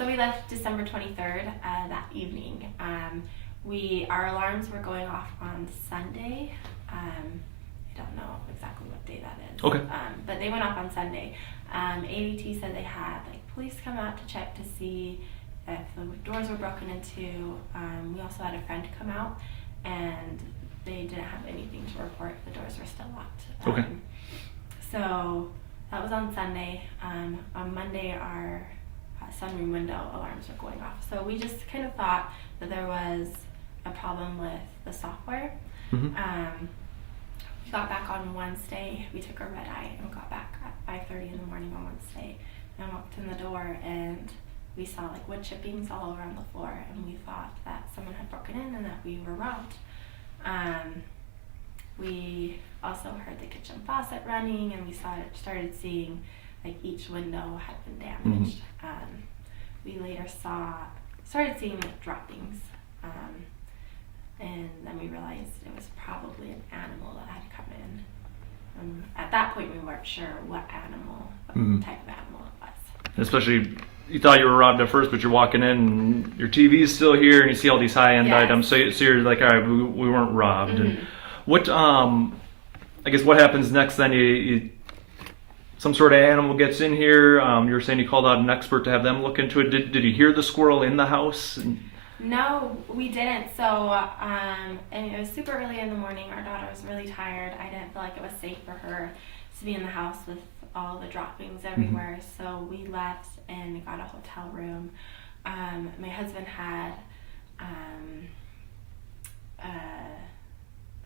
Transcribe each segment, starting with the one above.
So we left December 23rd that evening. Our alarms were going off on Sunday. I don't know exactly what day that is. Okay. But they went off on Sunday. ADT said they had police come out to check to see if the doors were broken into. We also had a friend come out, and they didn't have anything to report. The doors were still locked. Okay. So that was on Sunday. On Monday, our sunroom window alarms were going off. So we just kind of thought that there was a problem with the software. Mm-hmm. We got back on Wednesday. We took a red eye and got back at 5:30 in the morning on Wednesday. And walked in the door, and we saw wood chippings all around the floor, and we thought that someone had broken in and that we were robbed. We also heard the kitchen faucet running, and we started seeing each window had been damaged. Mm-hmm. We later started seeing droppings, and then we realized it was probably an animal that had come in. At that point, we weren't sure what type of animal it was. Especially, you thought you were robbed at first, but you're walking in and your TV's still here, and you see all these high-end Yes. items. So you're like, all right, we weren't robbed. Mm-hmm. And what, I guess, what happens next then? You some sort of animal gets in here. You were saying you called out an expert to have them look into it. Did you hear the squirrel in the house? No, we didn't. So, and it was super early in the morning. Our daughter was really tired. I didn't feel like it was safe for her to be in the house with all the droppings everywhere. Mm-hmm. So we left and got a hotel room. My husband had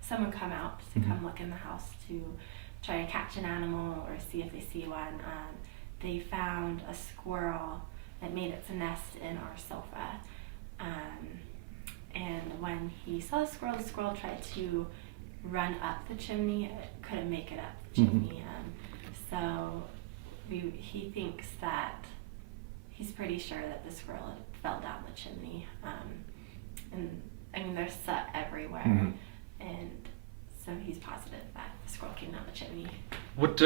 someone come out to come look in the house to try to catch an animal or see if they see one. They found a squirrel that made its nest in our sofa. And when he saw the squirrel tried to run up the chimney. It couldn't make it up the chimney. So he thinks that he's pretty sure that the squirrel fell down the chimney. And I mean, there's soot everywhere. And so he's positive that the squirrel came down the chimney. What,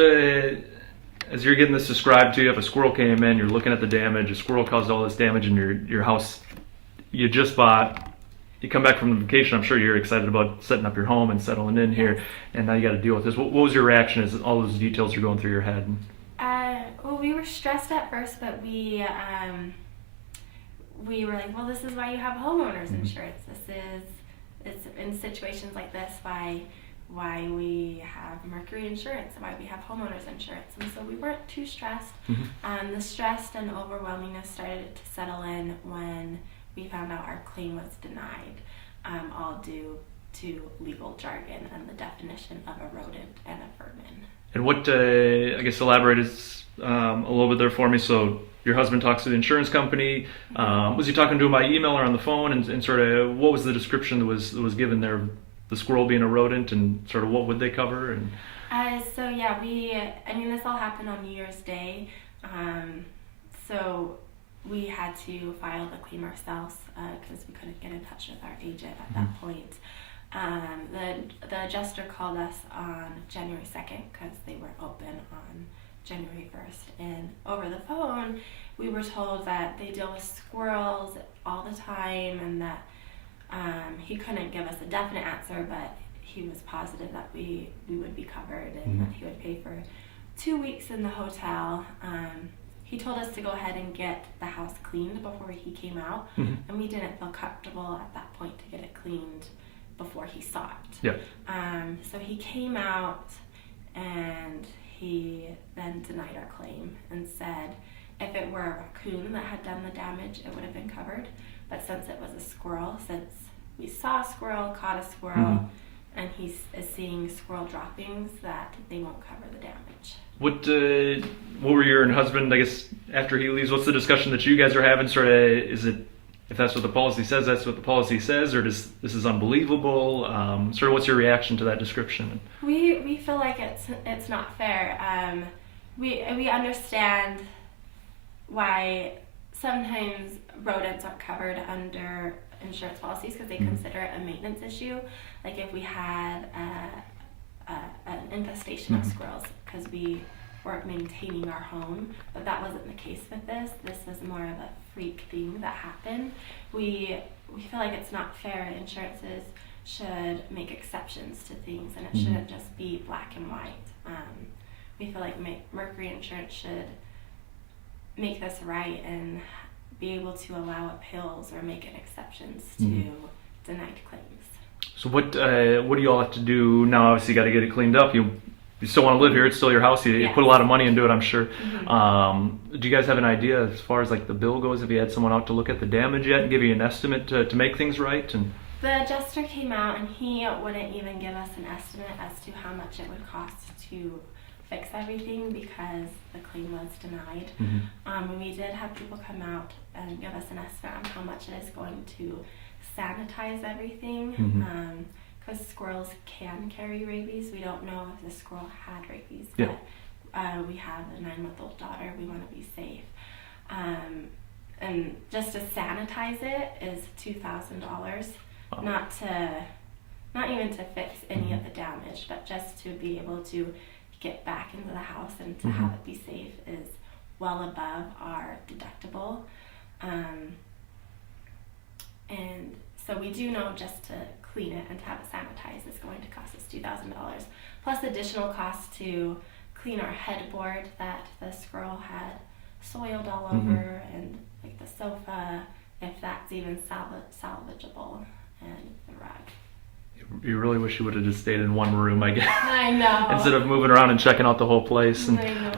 as you're getting this described to you, if a squirrel came in, you're looking at the damage, a squirrel caused all this damage in your house you just bought, you come back from the vacation, I'm sure you're excited about setting up your home and settling in here, and now you got to deal with this. What was your reaction as all those details are going through your head? Well, we were stressed at first, but we were like, well, this is why you have homeowners insurance. It's in situations like this why we have Mercury insurance and why we have homeowners insurance. And so we weren't too stressed. The stress and overwhelmingness started to settle in when we found out our claim was denied, all due to legal jargon and the definition of a rodent and a vermin. And what, I guess, elaborate a little bit there for me. So your husband talks to the insurance company. Was he talking to him by email or on the phone? And sort of what was the description that was given there? The squirrel being a rodent, and sort of what would they cover? And so yeah, this all happened on New Year's Day. So we had to file the claim ourselves because we couldn't get in touch with our agent at that point. The adjuster called us on January 2nd because they were open on January 1st. And over the phone, we were told that they deal with squirrels all the time and that he couldn't give us a definite answer, but he was positive that we would be covered and that he would pay for 2 weeks in the hotel. He told us to go ahead and get the house cleaned before he came out, and we didn't feel comfortable at that point to get it cleaned before he saw it. Yeah. So he came out and he then denied our claim and said if it were a raccoon that had done the damage, it would have been covered. But since it was a squirrel, since we saw a squirrel, caught a squirrel, and he's seeing squirrel droppings, that they won't cover the damage. What were your and husband, I guess, after he leaves, what's the discussion that you guys are having? Sort of, is it, if that's what the policy says, that's what the policy says, or this is unbelievable? Sort of what's your reaction to that description? We feel like it's not fair. We understand why sometimes rodents aren't covered under insurance policies because they consider it a maintenance issue. Like if we had an infestation of squirrels because we weren't maintaining our home, but that wasn't the case with this. This was more of a freak thing that happened. We feel like it's not fair. Insurances should make exceptions to things, and it shouldn't just be black and white. We feel like Mercury Insurance should make this right and be able to allow appeals or make exceptions to denied claims. So what do you all have to do now? Obviously, you got to get it cleaned up. You still want to live here. It's still your house. You put a lot of money into it, I'm sure. Do you guys have an idea as far as like the bill goes? Have you had someone out to look at the damage yet and give you an estimate to make things right? And the adjuster came out and he wouldn't even give us an estimate as to how much it would cost to fix everything because the claim was denied. We did have people come out and give us an estimate on how much it is going to sanitize everything, because squirrels can carry rabies. We don't know if the squirrel had rabies, but we have a 9-month-old daughter. We want to be safe, and just to sanitize it is $2,000. Not even to fix any of the damage, but just to be able to get back into the house and to have it be safe is well above our deductible. And so we do know just to clean it and to have it sanitized is going to cost us $2,000, plus additional costs to clean our headboard that the squirrel had soiled all over, and like the sofa, if that's even salvageable, and the rug. you really wish you would have just stayed in one room, I guess. I know. Instead of moving around and checking out the whole place. And I know.